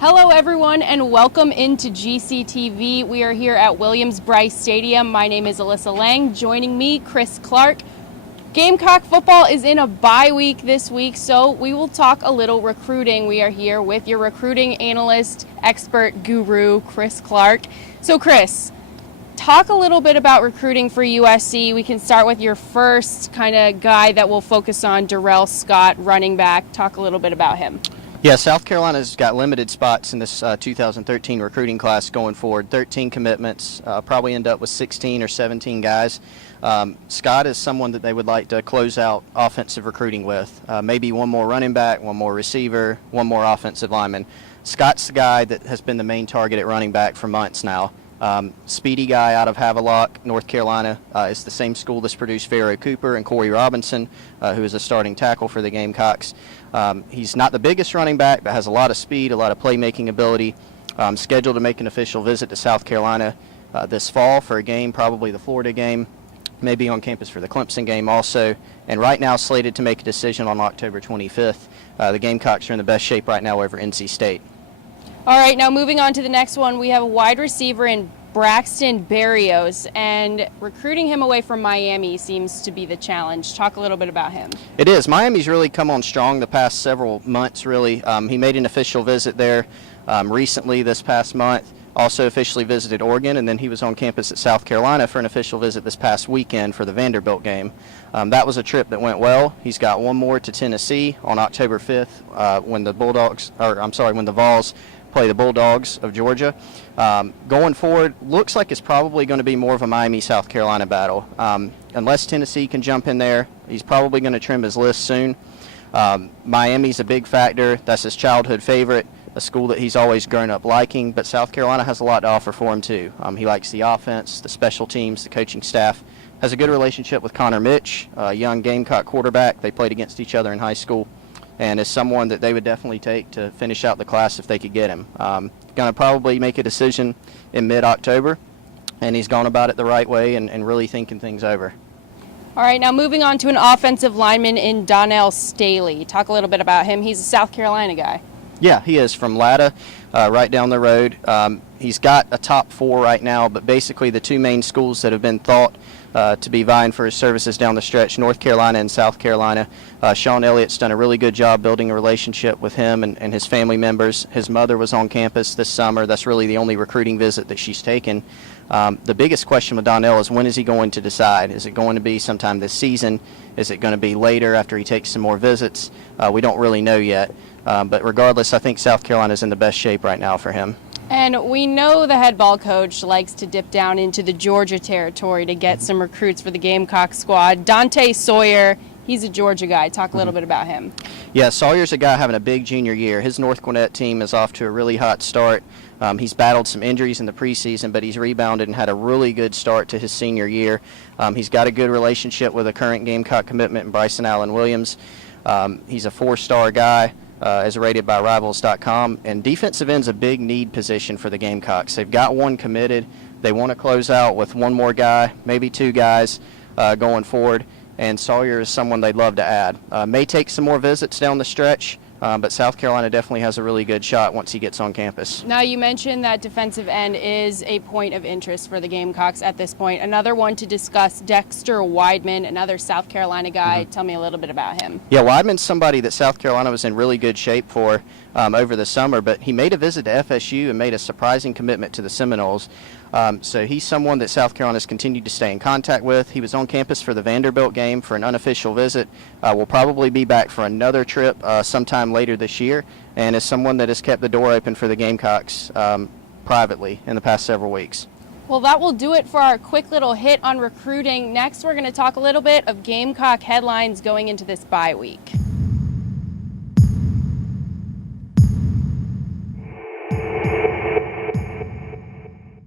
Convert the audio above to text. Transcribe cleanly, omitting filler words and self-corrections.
Hello everyone and welcome into GCTV. We are here at Williams-Brice Stadium. My name is Alyssa Lang. Joining me, Chris Clark. Gamecock football is in a bye week this week, so we will talk a little recruiting. We are here with your recruiting analyst, expert, guru, Chris Clark. So Chris, talk a little bit about recruiting for USC. We can start with your first kind of guy that we'll focus on, Derrell Scott, running back. Talk a little bit about him. Yeah, South Carolina's got limited spots in this 2013 recruiting class going forward. 13 commitments, probably end up with 16 or 17 guys. Scott is someone that they would like to close out offensive recruiting with. Maybe one more running back, one more receiver, one more offensive lineman. Scott's the guy that has been the main target at running back for months now. Speedy guy out of Havelock, North Carolina. It's the same school that's produced Pharaoh Cooper and Corey Robinson, who is a starting tackle for the Gamecocks. He's not the biggest running back, but has a lot of speed, a lot of playmaking ability. Scheduled to make an official visit to South Carolina this fall for a game, probably the Florida game, maybe on campus for the Clemson game also. And right now slated to make a decision on October 25th. The Gamecocks are in the best shape right now over NC State. All right, now moving on to the next one, we have a wide receiver in Braxton Berrios, and recruiting him away from Miami seems to be the challenge. Talk a little bit about him. It is. Miami's really come on strong the past several months, really. He made an official visit there recently this past month. Also officially visited Oregon, and then he was on campus at South Carolina for an official visit this past weekend for the Vanderbilt game. That was a trip that went well. He's got one more to Tennessee on October 5th when the Vols play the Bulldogs of Georgia. Going forward, looks like it's probably going to be more of a Miami-South Carolina battle. Unless Tennessee can jump in there, he's probably going to trim his list soon. Miami's a big factor. That's his childhood favorite, a school that he's always grown up liking, but South Carolina has a lot to offer for him too. He likes the offense, the special teams, the coaching staff. Has a good relationship with Connor Mitch, a young Gamecock quarterback. They played against each other in high school, and is someone that they would definitely take to finish out the class if they could get him. Going to probably make a decision in mid-October, and he's gone about it the right way and really thinking things over. All right, now moving on to an offensive lineman in Donnell Staley. Talk a little bit about him. He's a South Carolina guy. Yeah, he is from Latta, right down the road. He's got a top 4 right now, but basically the two main schools that have been thought to be vying for his services down the stretch, North Carolina and South Carolina. Sean Elliott's done a really good job building a relationship with him and his family members. His mother was on campus this summer. That's really the only recruiting visit that she's taken. The biggest question with Donnell is, when is he going to decide? Is it going to be sometime this season? Is it going to be later after he takes some more visits? We don't really know yet. But regardless, I think South Carolina's in the best shape right now for him. And we know the head ball coach likes to dip down into the Georgia territory to get some recruits for the Gamecock squad. Dante Sawyer, he's a Georgia guy. Talk a little bit about him. Yeah, Sawyer's a guy having a big junior year. His North Gwinnett team is off to a really hot start. He's battled some injuries in the preseason, but he's rebounded and had a really good start to his senior year. He's got a good relationship with a current Gamecock commitment in Bryson Allen Williams. He's a 4-star guy. As rated by Rivals.com, and defensive end's a big need position for the Gamecocks. They've got one committed. They want to close out with one more guy, maybe 2 guys going forward, and Sawyer is someone they'd love to add. May take some more visits down the stretch, but South Carolina definitely has a really good shot once he gets on campus. Now, you mentioned that defensive end is a point of interest for the Gamecocks at this point. Another one to discuss, Dexter Weidman, another South Carolina guy. Tell me a little bit about him. Yeah, Weidman's somebody that South Carolina was in really good shape for over the summer, but he made a visit to FSU and made a surprising commitment to the Seminoles. So he's someone that South Carolina's continued to stay in contact with. He was on campus for the Vanderbilt game for an unofficial visit. Will probably be back for another trip sometime later this year, and is someone that has kept the door open for the Gamecocks privately in the past several weeks. Well, that will do it for our quick little hit on recruiting. Next, we're going to talk a little bit of Gamecock headlines going into this bye week.